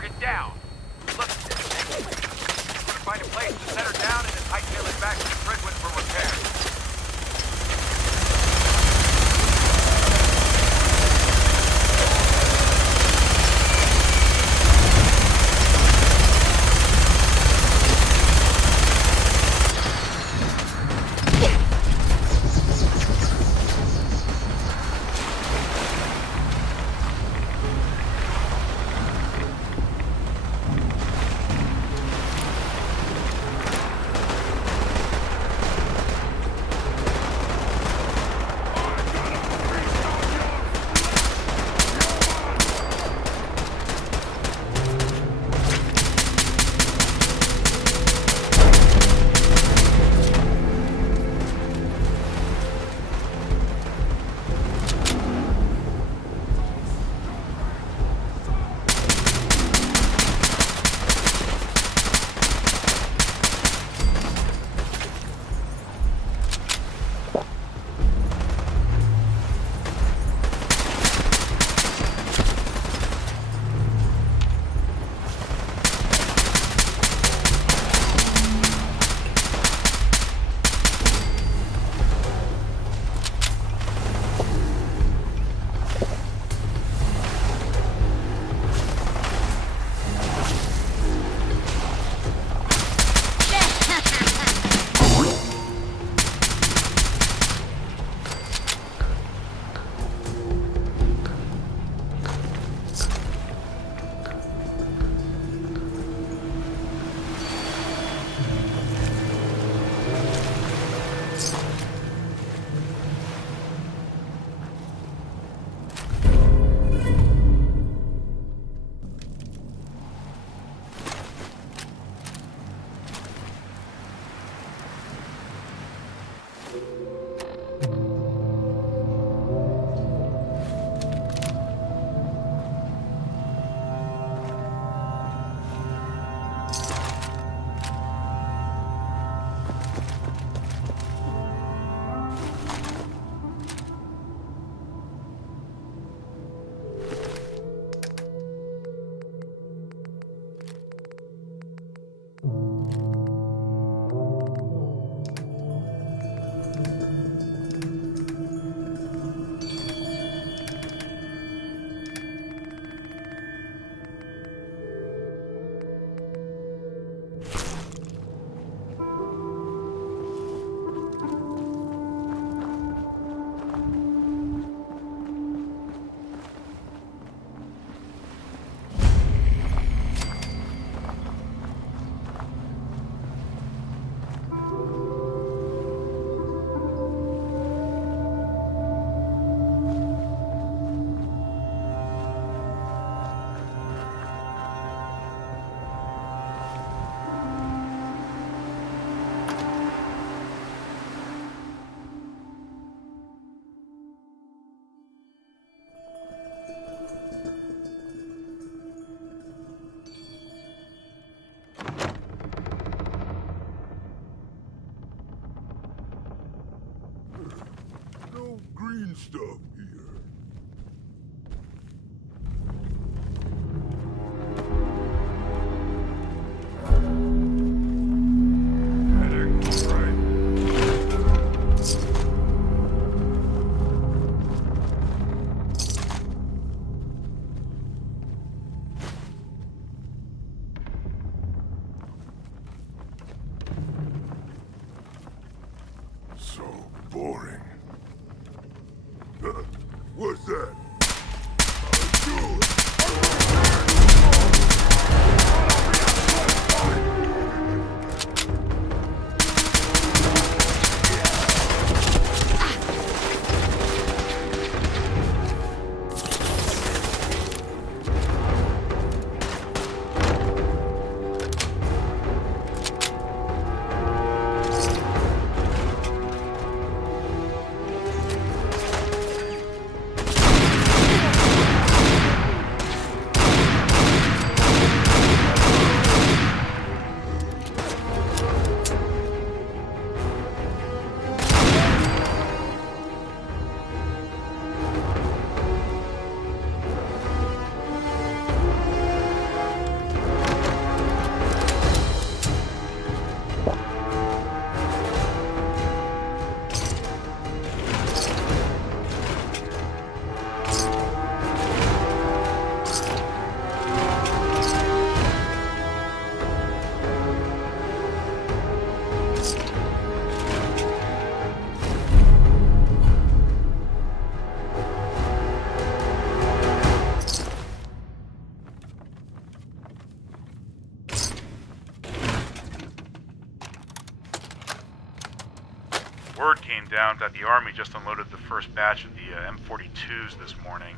target down. Look, we're gonna find a place to set her down and then hightail it back to the Bridgewood for repair. Word came down that the Army just unloaded the first batch of the M42s this morning.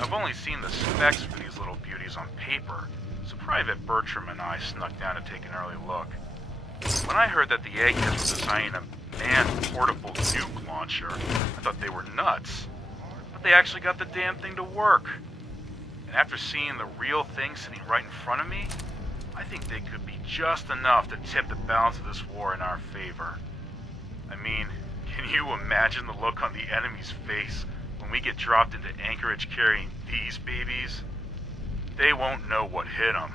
I've only seen the specs for these little beauties on paper, so Private Bertram and I snuck down to take an early look. When I heard that the eggheads were designing a manned portable nuke launcher, I thought they were nuts. But they actually got the damn thing to work. And after seeing the real thing sitting right in front of me, I think they could be just enough to tip the balance of this war in our favor. I mean, can you imagine the look on the enemy's face when we get dropped into Anchorage carrying these babies? They won't know what hit them.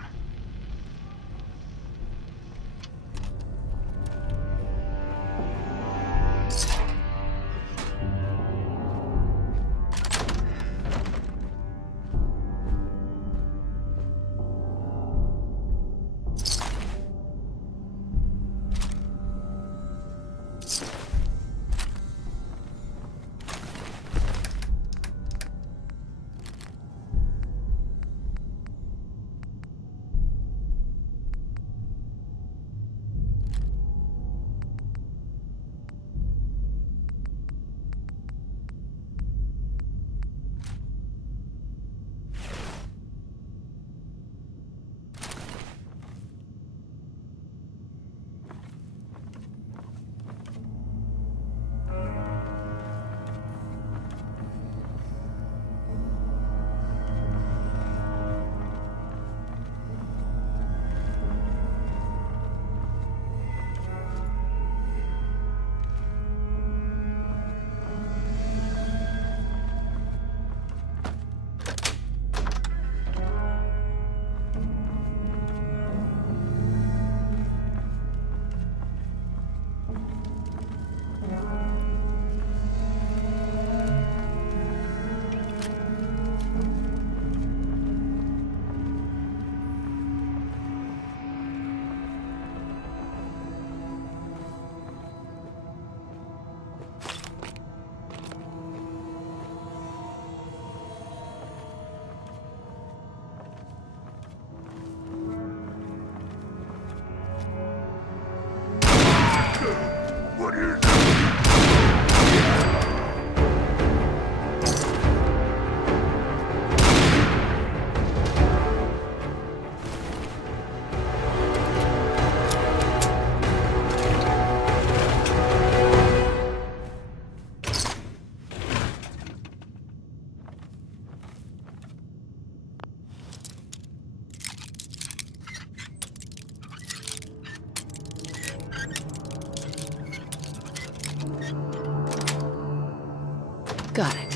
Got it.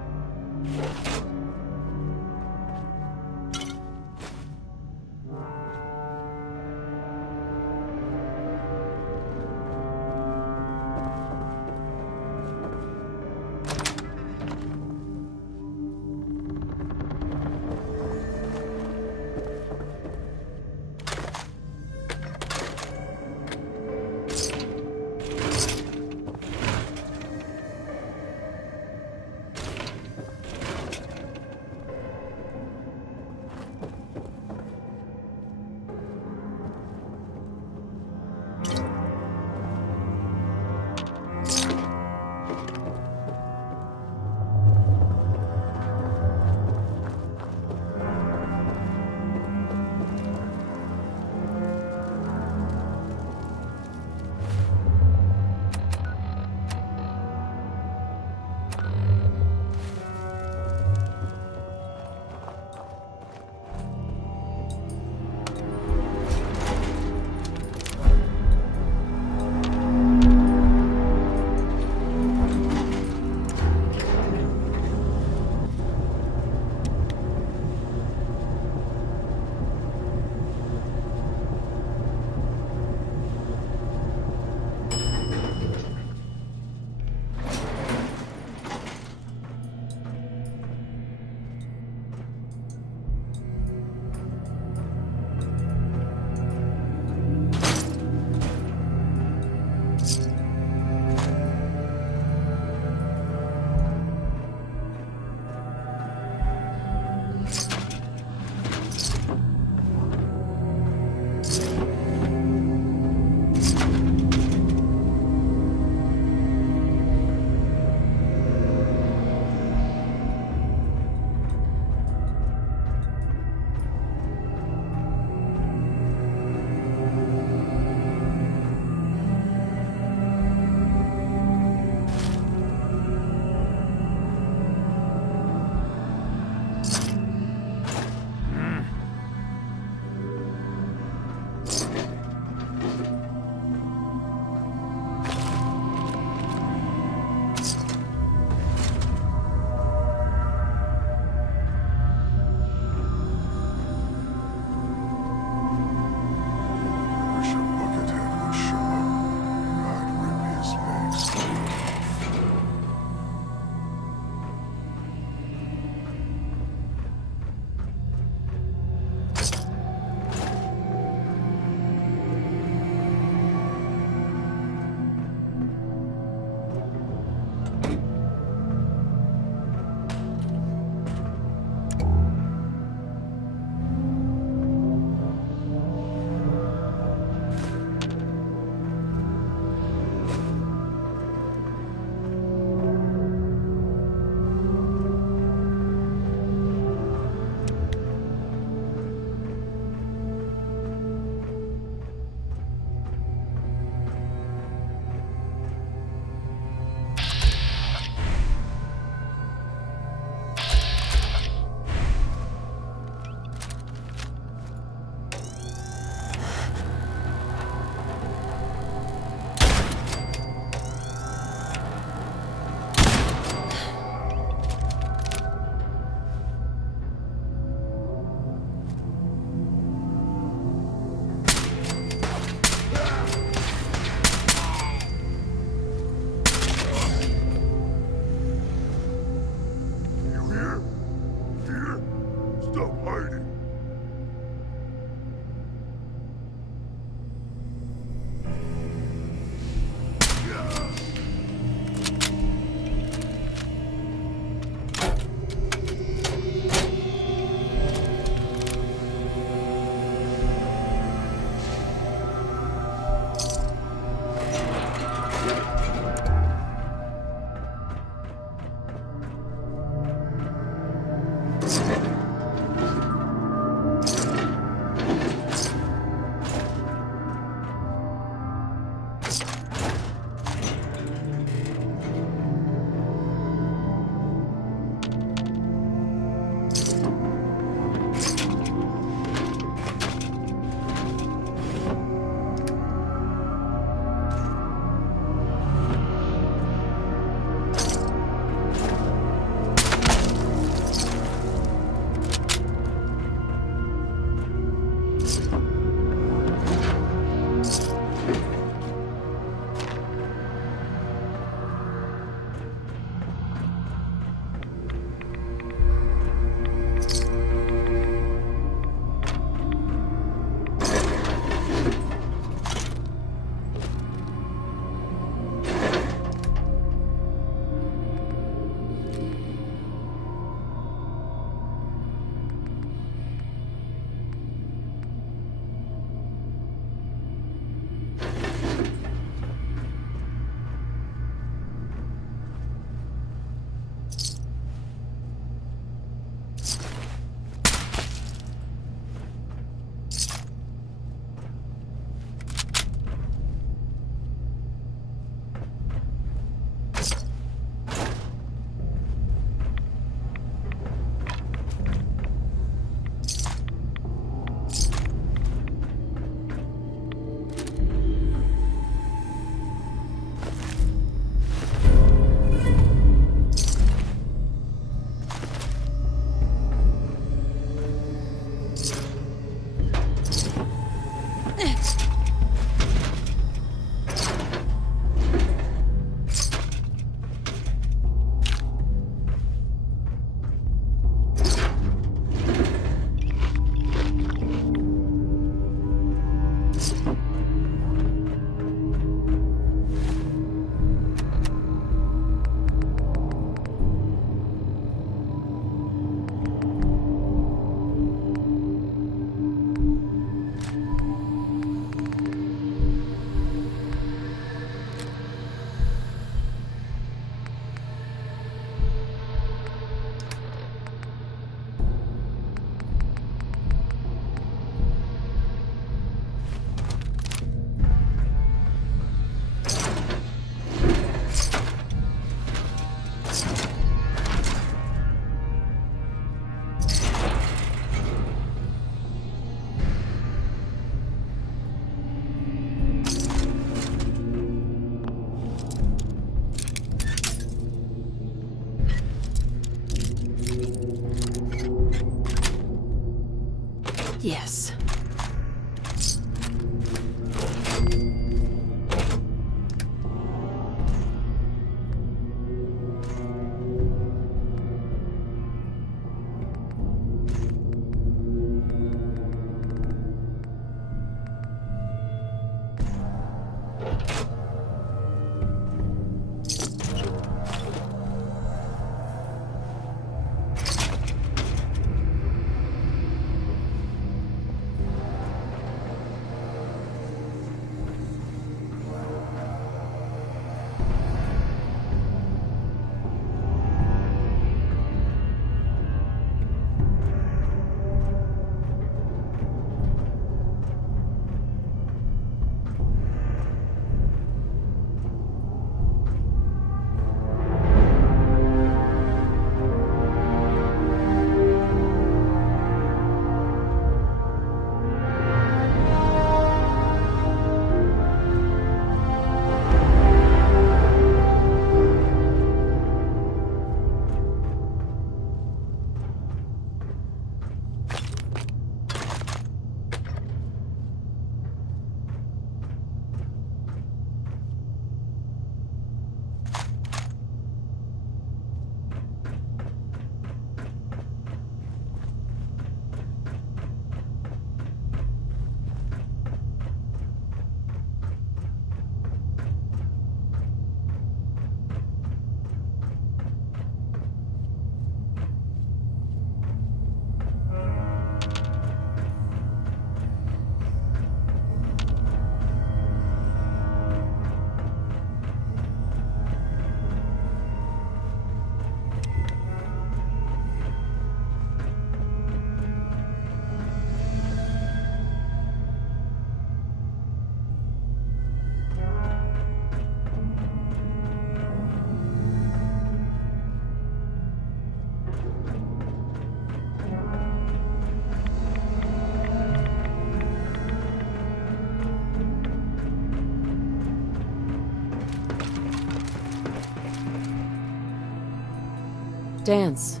Dance.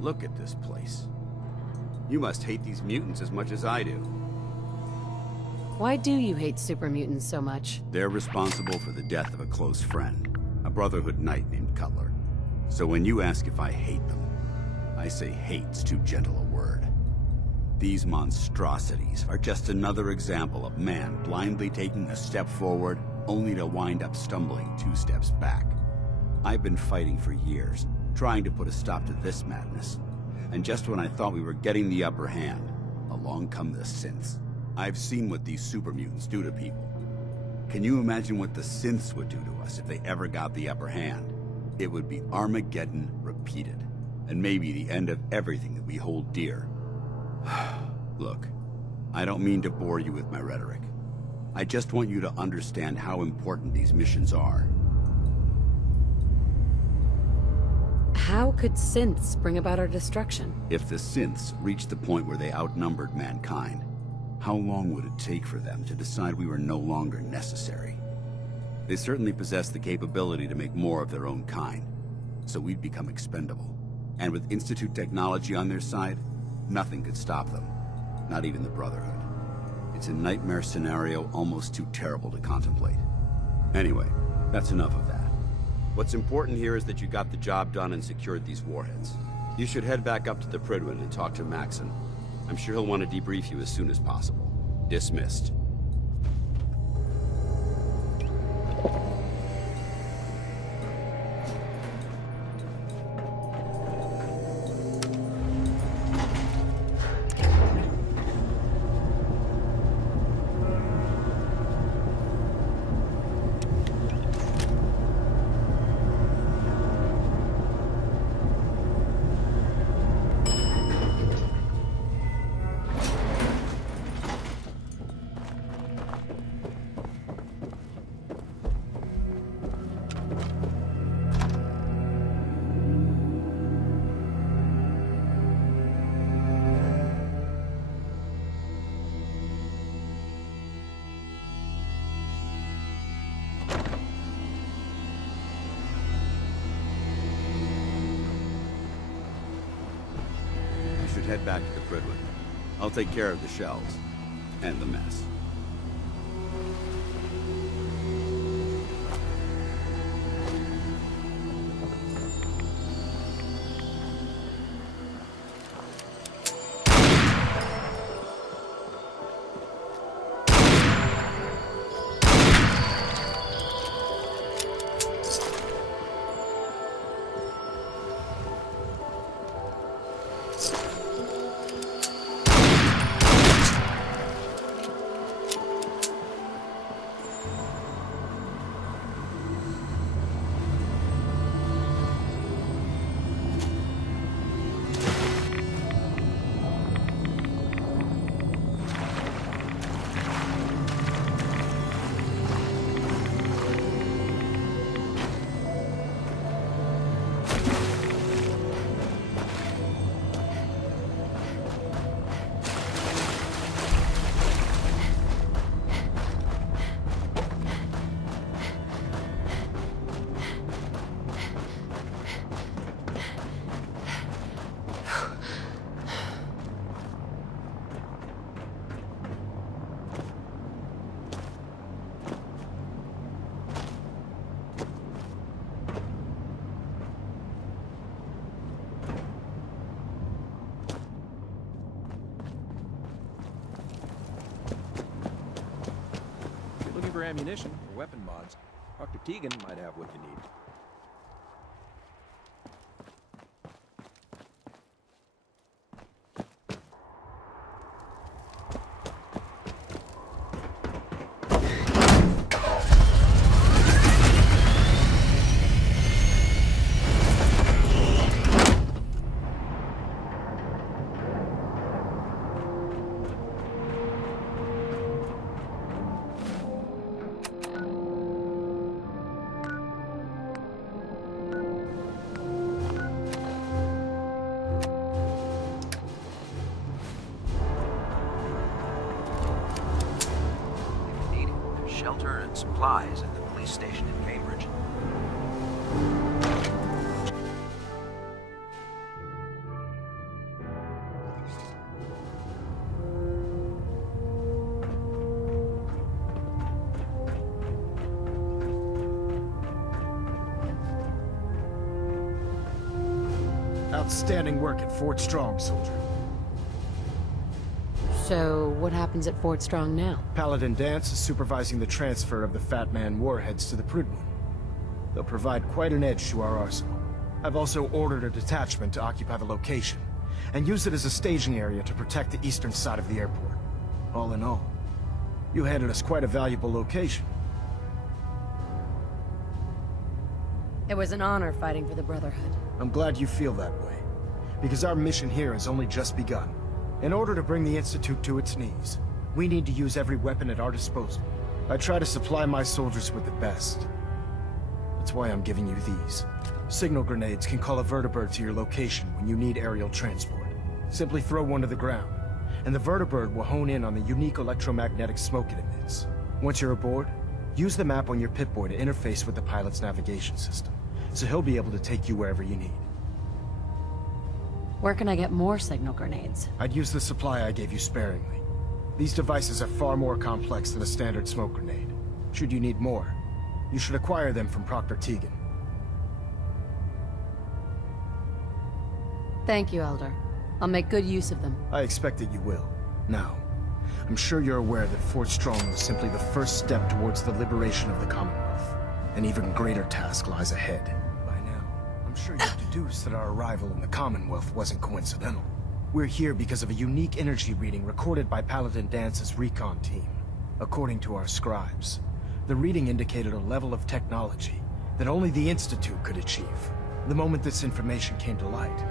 Look at this place. You must hate these mutants as much as I do. Why do you hate super mutants so much? They're responsible for the death of a close friend, a Brotherhood knight named Cutler. So when you ask if I hate them, I say hate's too gentle a word. These monstrosities are just another example of man blindly taking a step forward, only to wind up stumbling 2 steps back. I've been fighting for years, trying to put a stop to this madness. And just when I thought we were getting the upper hand, along come the synths. I've seen what these super mutants do to people. Can you imagine what the synths would do to us if they ever got the upper hand? It would be Armageddon repeated, and maybe the end of everything that we hold dear. Look, I don't mean to bore you with my rhetoric. I just want you to understand how important these missions are. How could synths bring about our destruction? If the synths reached the point where they outnumbered mankind, how long would it take for them to decide we were no longer necessary? They certainly possess the capability to make more of their own kind, so we'd become expendable. And with Institute technology on their side, nothing could stop them, not even the Brotherhood. It's a nightmare scenario almost too terrible to contemplate. Anyway, that's enough of that. What's important here is that you got the job done and secured these warheads. You should head back up to the Prydwen and talk to Maxon. I'm sure he'll want to debrief you as soon as possible. Dismissed. Head back to the Prydwen. I'll take care of the shells and the mess. For ammunition or weapon mods, Dr. Tegan might have what you need. Shelter and supplies at the police station in Cambridge. Outstanding work at Fort Strong, soldier. So, what happens at Fort Strong now? Paladin Danse is supervising the transfer of the Fat Man warheads to the Prudman. They'll provide quite an edge to our arsenal. I've also ordered a detachment to occupy the location, and use it as a staging area to protect the eastern side of the airport. All in all, you handed us quite a valuable location. It was an honor fighting for the Brotherhood. I'm glad you feel that way, because our mission here has only just begun. In order to bring the Institute to its knees, we need to use every weapon at our disposal. I try to supply my soldiers with the best. That's why I'm giving you these. Signal grenades can call a vertibird to your location when you need aerial transport. Simply throw one to the ground, and the vertibird will hone in on the unique electromagnetic smoke it emits. Once you're aboard, use the map on your Pip-Boy to interface with the pilot's navigation system, so he'll be able to take you wherever you need. Where can I get more signal grenades? I'd use the supply I gave you sparingly. These devices are far more complex than a standard smoke grenade. Should you need more, you should acquire them from Proctor Tegan. Thank you, Elder. I'll make good use of them. I expect that you will. Now, I'm sure you're aware that Fort Strong was simply the first step towards the liberation of the Commonwealth. An even greater task lies ahead. By now, I'm sure you've deduced that our arrival in the Commonwealth wasn't coincidental. We're here because of a unique energy reading recorded by Paladin Dance's recon team. According to our scribes, the reading indicated a level of technology that only the Institute could achieve. The moment this information came to light,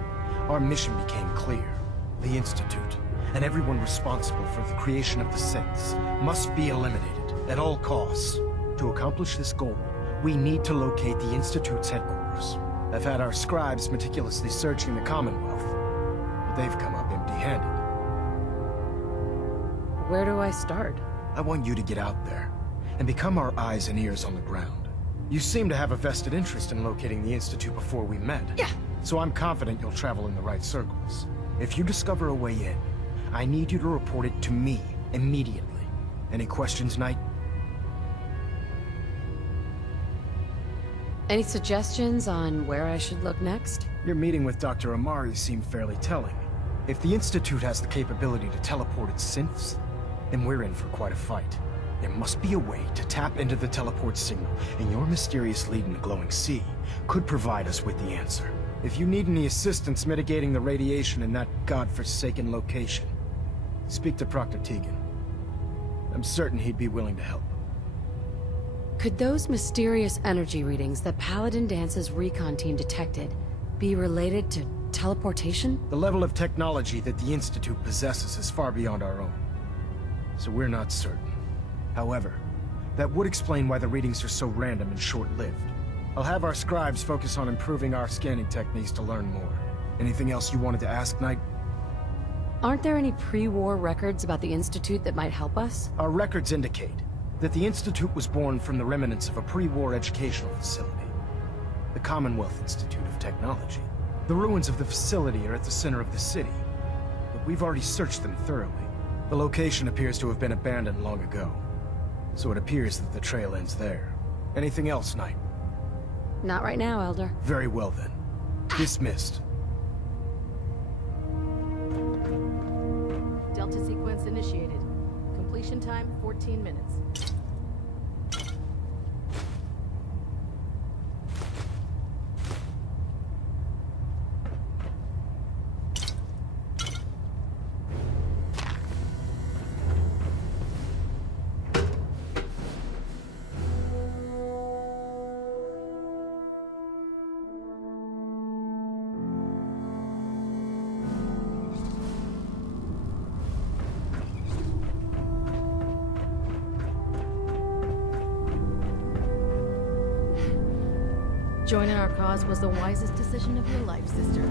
our mission became clear. The Institute, and everyone responsible for the creation of the Saints, must be eliminated at all costs. To accomplish this goal, we need to locate the Institute's headquarters. I've had our scribes meticulously searching the Commonwealth, but they've come up empty-handed. Where do I start? I want you to get out there, and become our eyes and ears on the ground. You seem to have a vested interest in locating the Institute before we met. Yeah. So I'm confident you'll travel in the right circles. If you discover a way in, I need you to report it to me immediately. Any questions, Knight? Any suggestions on where I should look next? Your meeting with Dr. Amari seemed fairly telling. If the Institute has the capability to teleport its synths, then we're in for quite a fight. There must be a way to tap into the teleport signal, and your mysterious lead in the glowing sea could provide us with the answer. If you need any assistance mitigating the radiation in that godforsaken location, speak to Proctor Tegan. I'm certain he'd be willing to help. Could those mysterious energy readings that Paladin Dance's recon team detected be related to teleportation? The level of technology that the Institute possesses is far beyond our own, so we're not certain. However, that would explain why the readings are so random and short-lived. I'll have our scribes focus on improving our scanning techniques to learn more. Anything else you wanted to ask, Knight? Aren't there any pre-war records about the Institute that might help us? Our records indicate that the Institute was born from the remnants of a pre-war educational facility, the Commonwealth Institute of Technology. The ruins of the facility are at the center of the city, but we've already searched them thoroughly. The location appears to have been abandoned long ago, so it appears that the trail ends there. Anything else, Knight? Not right now, Elder. Very well then. Dismissed. Delta sequence initiated. Completion time 14 minutes. Joining our cause was the wisest decision of your life, sister.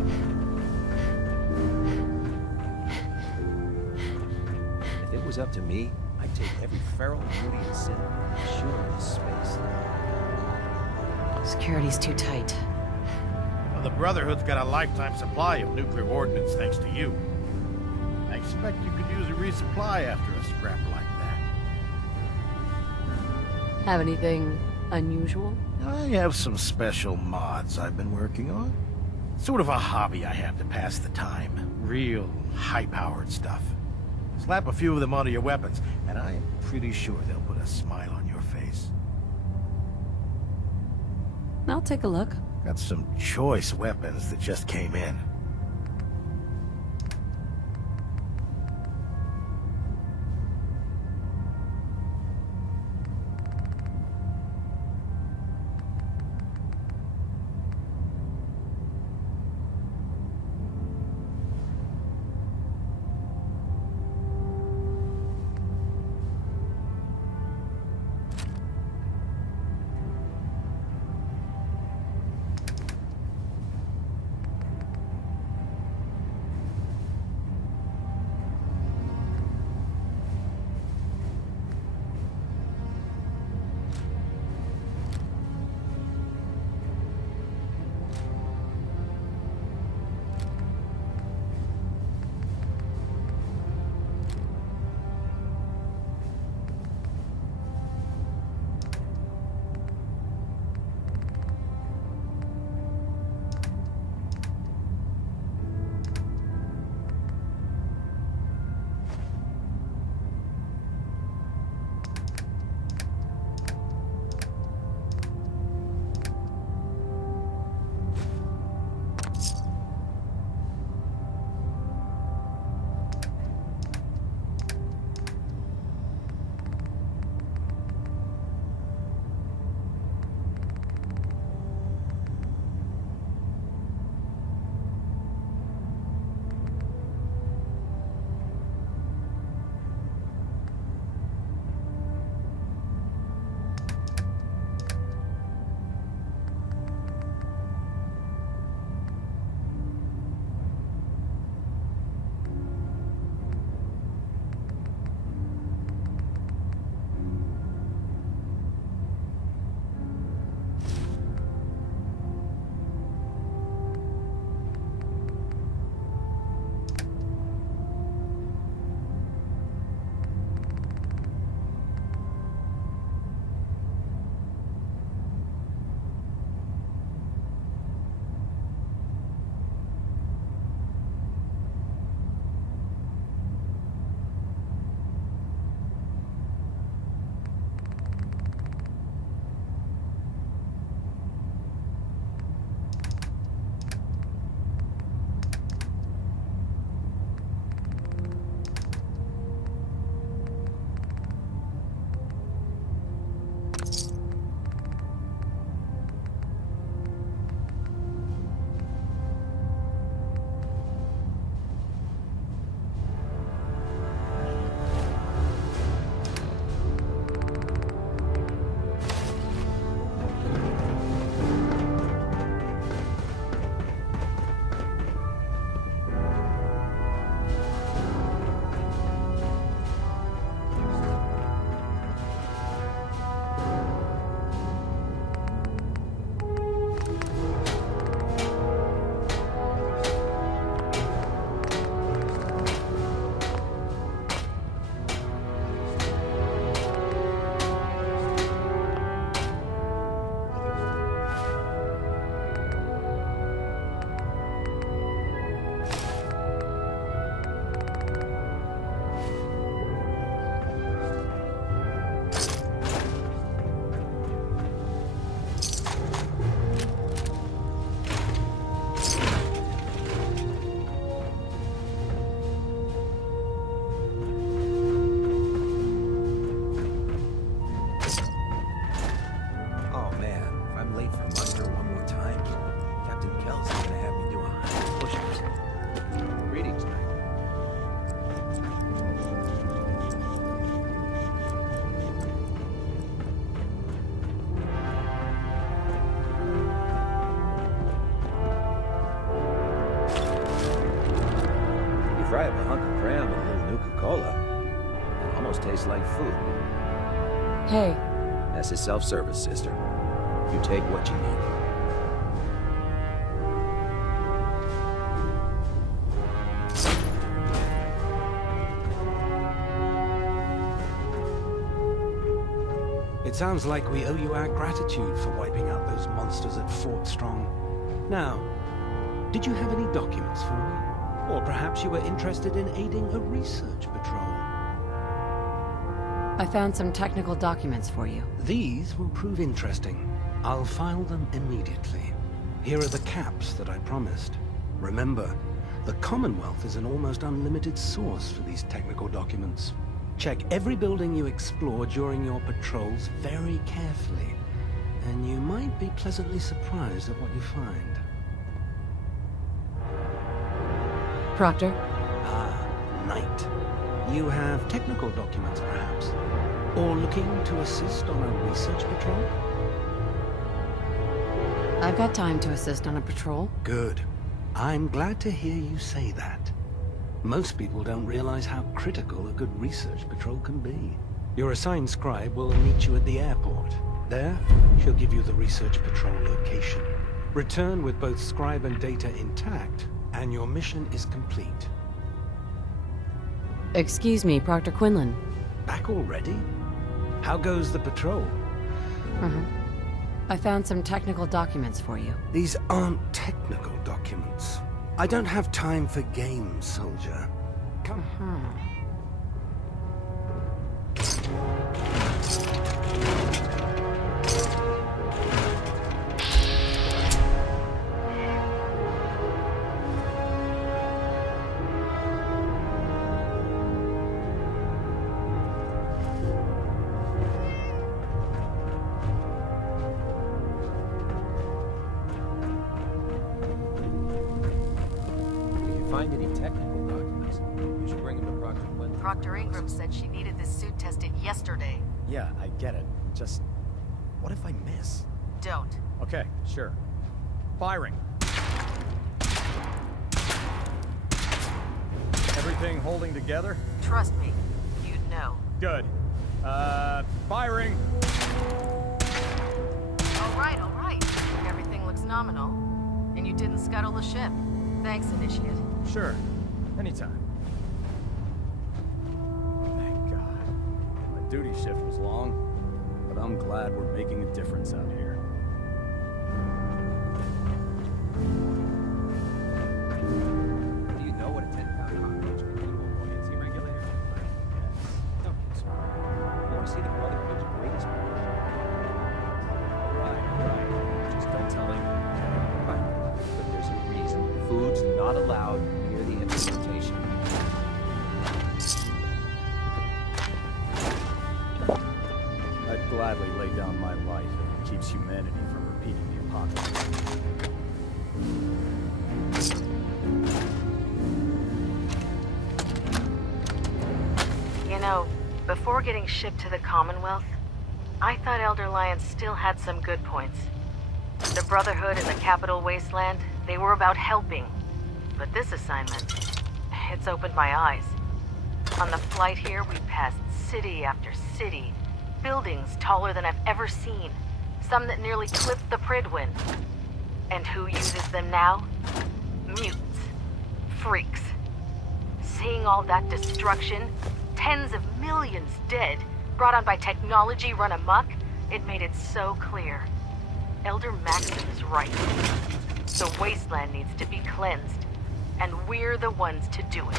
If it was up to me, I'd take every feral beauty and sin and shoot her into space. Security's too tight. Well, the Brotherhood's got a lifetime supply of nuclear ordnance thanks to you. I expect you could use a resupply after a scrap like that. Have anything unusual? I have some special mods I've been working on. Sort of a hobby I have to pass the time. Real high-powered stuff. Slap a few of them onto your weapons, and I'm pretty sure they'll put a smile on your face. I'll take a look. Got some choice weapons that just came in. Fry up a hunk of graham with a little Nuka-Cola. It almost tastes like food. Hey, That's a self-service, sister. You take what you need. It sounds like we owe you our gratitude for wiping out those monsters at Fort Strong. Now, Did you have any documents for me? Or perhaps you were interested in aiding a research patrol? I found some technical documents for you. These will prove interesting. I'll file them immediately. Here are the caps that I promised. Remember, the Commonwealth is an almost unlimited source for these technical documents. Check every building you explore during your patrols very carefully, and you might be pleasantly surprised at what you find. Proctor? Ah, Knight. You have technical documents, perhaps? Or looking to assist on a research patrol? I've got time to assist on a patrol. Good. I'm glad to hear you say that. Most people don't realize how critical a good research patrol can be. Your assigned scribe will meet you at the airport. There, she'll give you the research patrol location. Return with both scribe and data intact, and your mission is complete. Excuse me, Proctor Quinlan. Back already? How goes the patrol? I found some technical documents for you. These aren't technical documents. I don't have time for games, soldier. Come. Find any technical documents, you should bring them to Proctor Quinlan. Proctor Ingram said she needed this suit tested yesterday. Yeah, I get it. Just, what if I miss? Don't. Okay, sure. Firing. Everything holding together? Trust me, you'd know. Good. Firing! All right. Everything looks nominal. And you didn't scuttle the ship. Thanks, Initiate. Sure. Anytime. Thank God. My duty shift was long, but I'm glad we're making a difference out here. Do you know what a 10-pound cockroach can do to a buoyancy regulator? Yes. Don't be sorry. You want to see the Brotherhood's greatest work? Right. Just don't tell him. Right. But there's a reason food's not allowed near the instrumentation. I'd gladly lay down my life if it keeps humanity from repeating the apocalypse. You know, before getting shipped to the Commonwealth, I thought Elder Lyons still had some good points. The Brotherhood and the Capital Wasteland, they were about helping. But this assignment, it's opened my eyes. On the flight here, we passed city after city, buildings taller than I've ever seen, some that nearly clipped the Pridwin. And who uses them now? Mutants. Freaks. Seeing all that destruction, tens of millions dead, brought on by technology run amok, it made it so clear. Elder Maxim is right. The wasteland needs to be cleansed, and we're the ones to do it.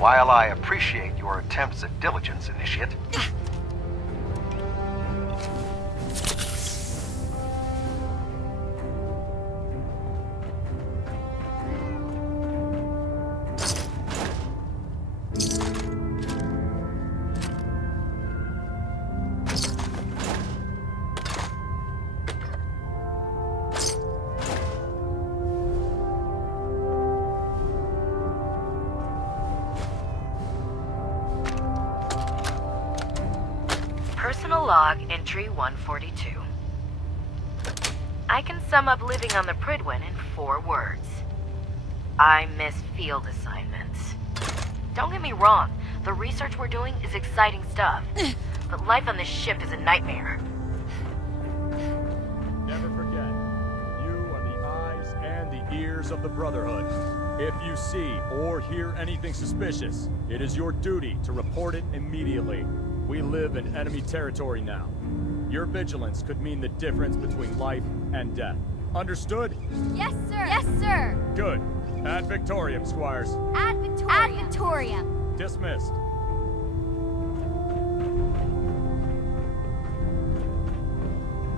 While I appreciate your attempts at diligence, Initiate, Personal log entry 142. I can sum up living on the Pridwin in 4 words. I miss field assignments. Don't get me wrong, the research we're doing is exciting stuff, but life on this ship is a nightmare. Never forget, you are the eyes and the ears of the Brotherhood. If you see or hear anything suspicious, it is your duty to report it immediately. We live in enemy territory now. Your vigilance could mean the difference between life and death. Understood? Yes, sir. Yes, sir. Good. Ad Victoriam, Squires. Ad Victoriam. Ad Victoriam. Dismissed.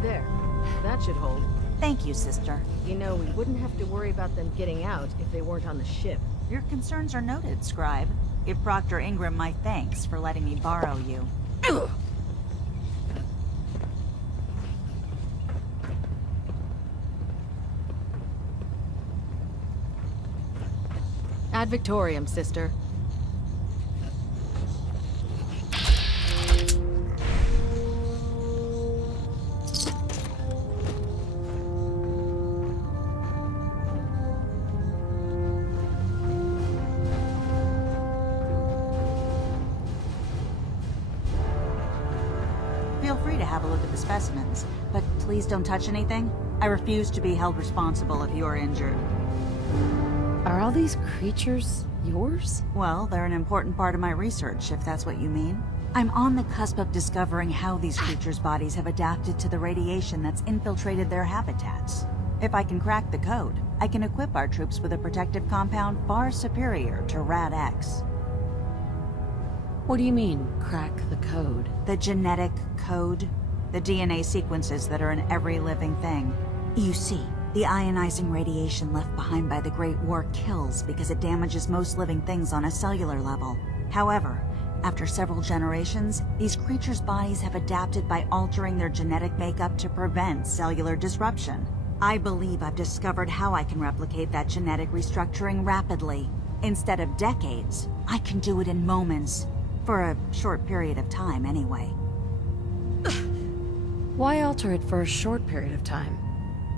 There. That should hold. Thank you, sister. You know, we wouldn't have to worry about them getting out if they weren't on the ship. Your concerns are noted, Scribe. Give Proctor Ingram my thanks for letting me borrow you. Ad Victoriam, sister. Feel free to have a look at the specimens, but please don't touch anything. I refuse to be held responsible if you're injured. Are all these creatures yours? Well, they're an important part of my research, if that's what you mean. I'm on the cusp of discovering how these creatures' bodies have adapted to the radiation that's infiltrated their habitats. If I can crack the code, I can equip our troops with a protective compound far superior to Rad-X. What do you mean, crack the code? The genetic code. The DNA sequences that are in every living thing. You see, the ionizing radiation left behind by the Great War kills because it damages most living things on a cellular level. However, after several generations, these creatures' bodies have adapted by altering their genetic makeup to prevent cellular disruption. I believe I've discovered how I can replicate that genetic restructuring rapidly. Instead of decades, I can do it in moments. For a short period of time, anyway. Why alter it for a short period of time?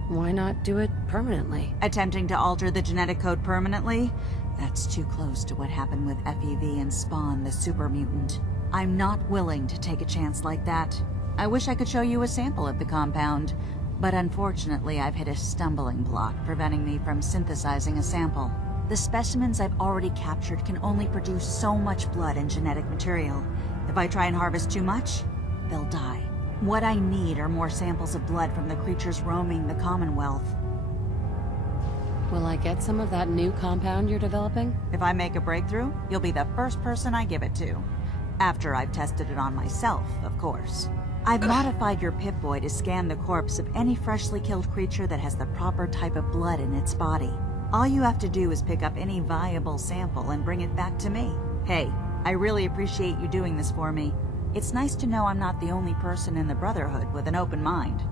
Why not do it permanently? Attempting to alter the genetic code permanently? That's too close to what happened with FEV and Spawn, the super mutant. I'm not willing to take a chance like that. I wish I could show you a sample of the compound, but unfortunately I've hit a stumbling block preventing me from synthesizing a sample. The specimens I've already captured can only produce so much blood and genetic material. If I try and harvest too much, they'll die. What I need are more samples of blood from the creatures roaming the Commonwealth. Will I get some of that new compound you're developing? If I make a breakthrough, you'll be the first person I give it to. After I've tested it on myself, of course. I've modified your Pip-Boy to scan the corpse of any freshly killed creature that has the proper type of blood in its body. All you have to do is pick up any viable sample and bring it back to me. Hey, I really appreciate you doing this for me. It's nice to know I'm not the only person in the Brotherhood with an open mind.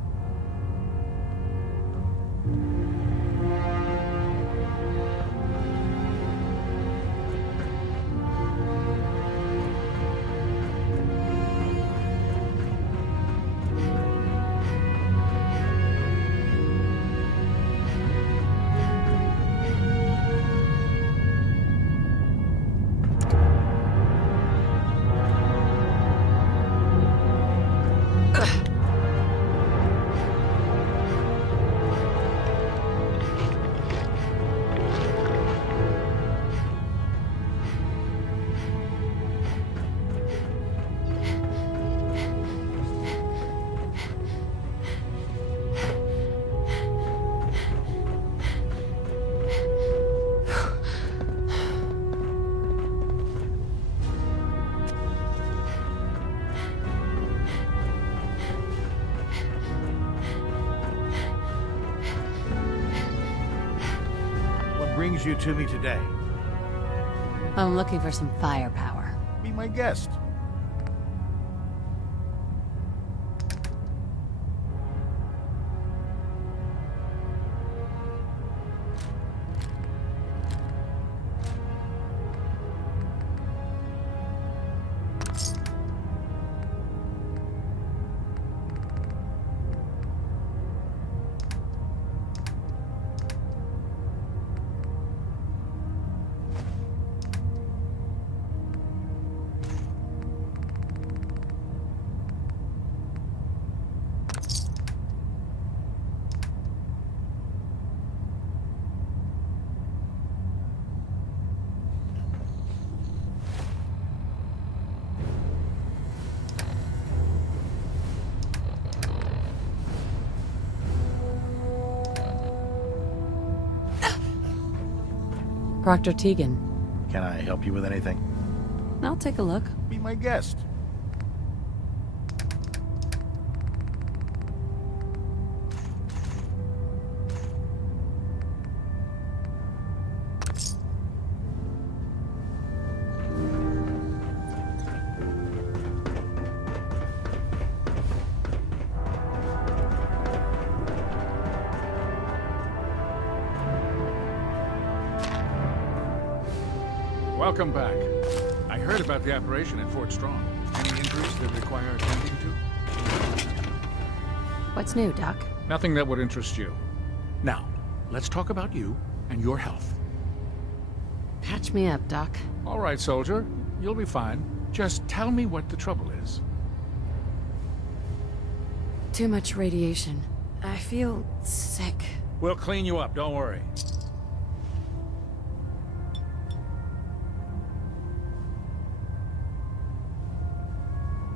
Brings you to me today? I'm looking for some firepower. Be my guest. Proctor Tegan. Can I help you with anything? I'll take a look. Be my guest. Welcome back. I heard about the operation at Fort Strong. Any injuries that require attending to? What's new, Doc? Nothing that would interest you. Now, let's talk about you and your health. Patch me up, Doc. All right, soldier. You'll be fine. Just tell me what the trouble is. Too much radiation. I feel sick. We'll clean you up, don't worry.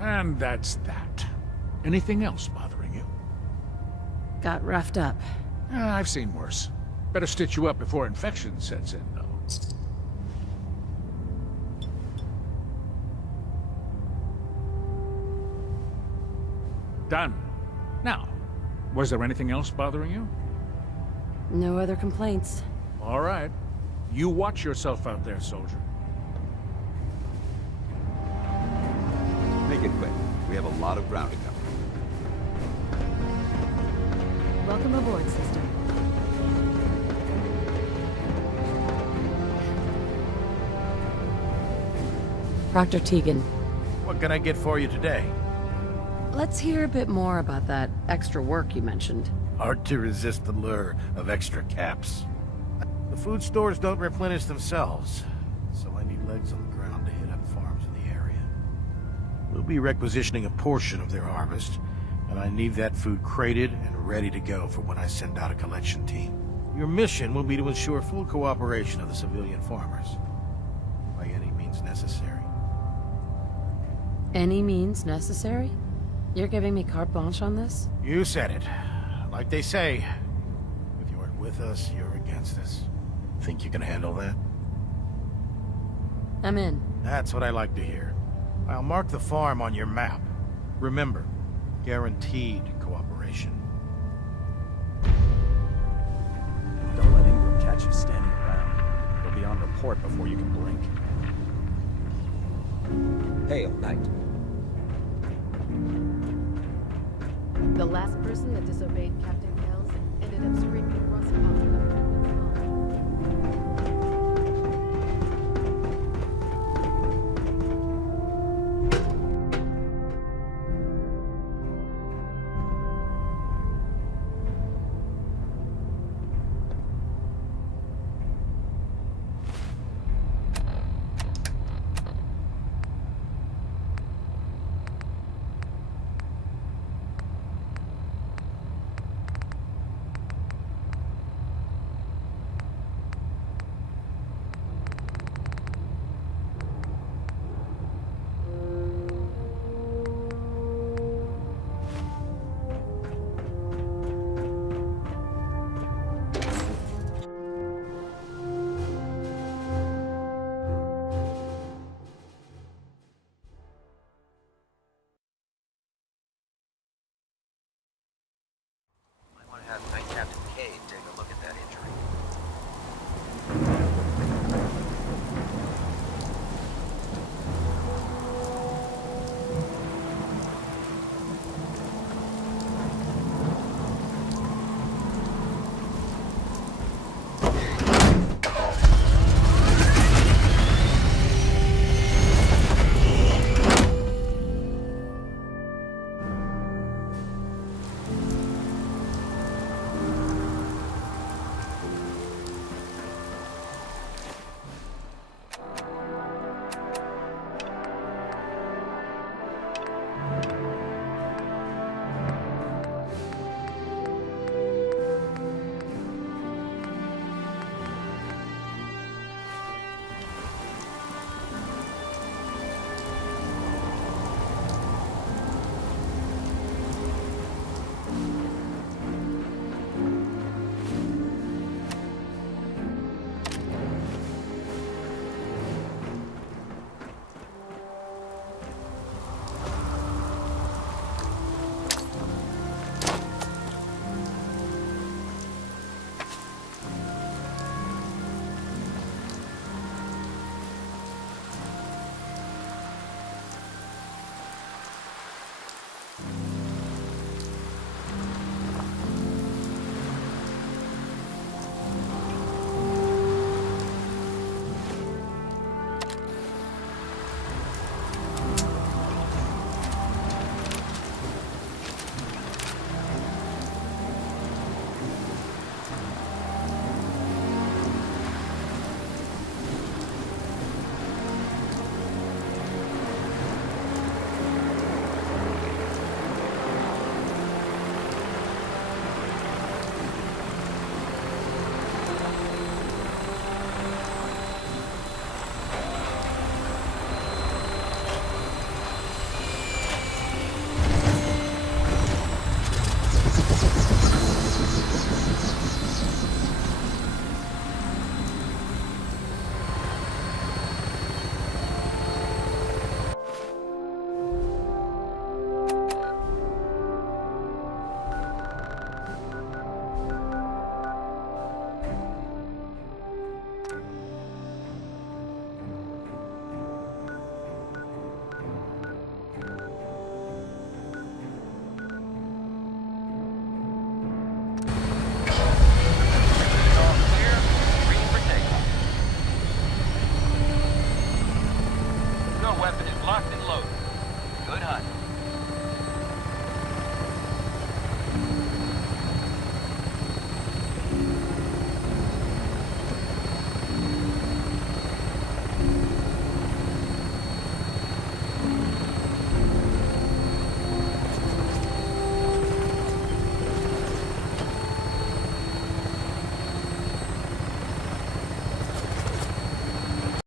And that's that. Anything else bothering you? Got roughed up. I've seen worse. Better stitch you up before infection sets in, though. Done. Now, was there anything else bothering you? No other complaints. All right. You watch yourself out there, soldier. Make it quick. We have a lot of ground to cover. Welcome aboard, sister. Proctor Tegan. What can I get for you today? Let's hear a bit more about that extra work you mentioned. Hard to resist the lure of extra caps. The food stores don't replenish themselves, so I need legs on the ground to hit up farms in the area. We'll be requisitioning a portion of their harvest, and I need that food crated and ready to go for when I send out a collection team. Your mission will be to ensure full cooperation of the civilian farmers, by any means necessary. Any means necessary? You're giving me carte blanche on this? You said it. Like they say, if you aren't with us, you're against us. Think you can handle that? I'm in. That's what I like to hear. I'll mark the farm on your map. Remember, guaranteed cooperation. Don't let Ingram catch you standing around. He'll be on report before you can blink. Hail, Knight. The last person that disobeyed Captain Kells ended up screaming rust out.